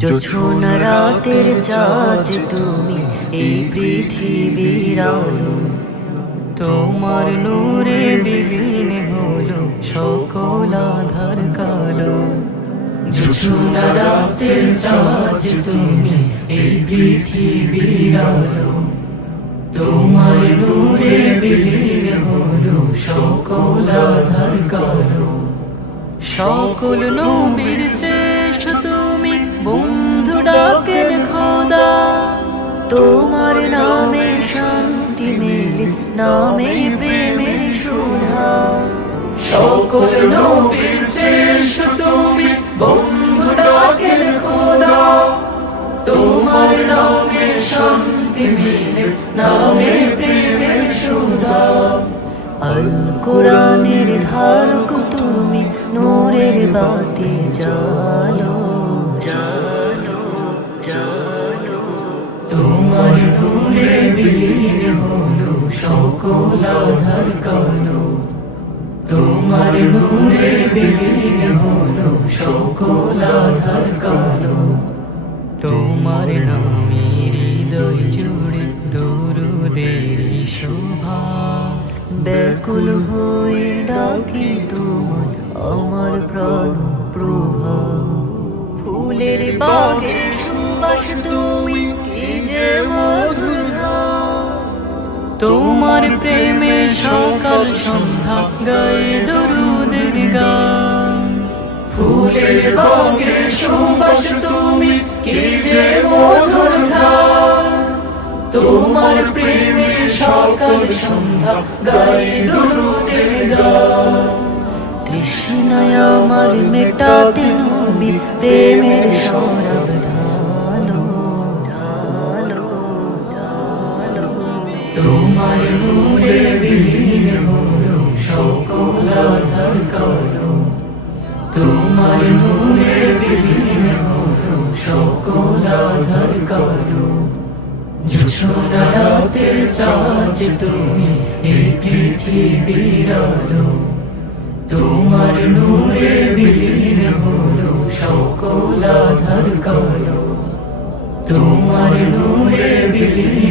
জোছনা রাতের চাঁদ তুমি এই পৃথিবীর আলো, তোমার নূরে বিলীন হলো সকল আধার কালো। জোছনা রাতের চাঁদ তুমি এই পৃথিবীর আলো, তোমার নূরে বিলীন হলো সকল আধার কালো। সকল নবীর শ্রেষ্ঠ তুমি, বন্ধু ডাকেন খোদা। তোমার নামে শান্তি মেলে, নামে প্রেমের সুধা। সকল নবীর শ্রেষ্ঠ তুমি, বন্ধু ডাকেন খোদা। তোমার নামে শান্তি মেলে, নামে প্রেমের সুধা। আল কোরআনের ধারক তুমি, নূরের বাতি জালো জালো জালো। তোমার নূরে বিলীন হলো সকল আধার কালো, তোমার নূরে বিলীন হলো সকল আধার কালো। তোমার নামে হৃদয় জুড়ে দরুদের শোভা। ব্যাকুল হয়ে ডাকি তোমার আমার প্রাণ প্রভা। ফুলের বাগে সুবাস তুমি, কি যে মধুর ঘ্রাণ। তোমার প্রেমে সকাল সন্ধ্যা গায়ে দরুদের গান। ফুলের বাগে সুবাস তুমি, কি যে মধুর ঘ্রাণ। তোমার প্রেমে সকাল সন্ধ্যা গায়ে দরুদের গান। তৃষ্ণায় আমার মেটাতে নবী, প্রেমের শরাব ঢালো ঢালো ঢালো। তোমার নূরে বিলীন হলো সকল আধার কালো, তোমার নূরে বিলীন হলো সকল আধার কালো। জোছনা রাতের চাঁদ তুমি এই পৃথিবীর আলো, তোমার নূরে বিলীন হলো সকল আধার কালো, তোমার নূরে বিলীন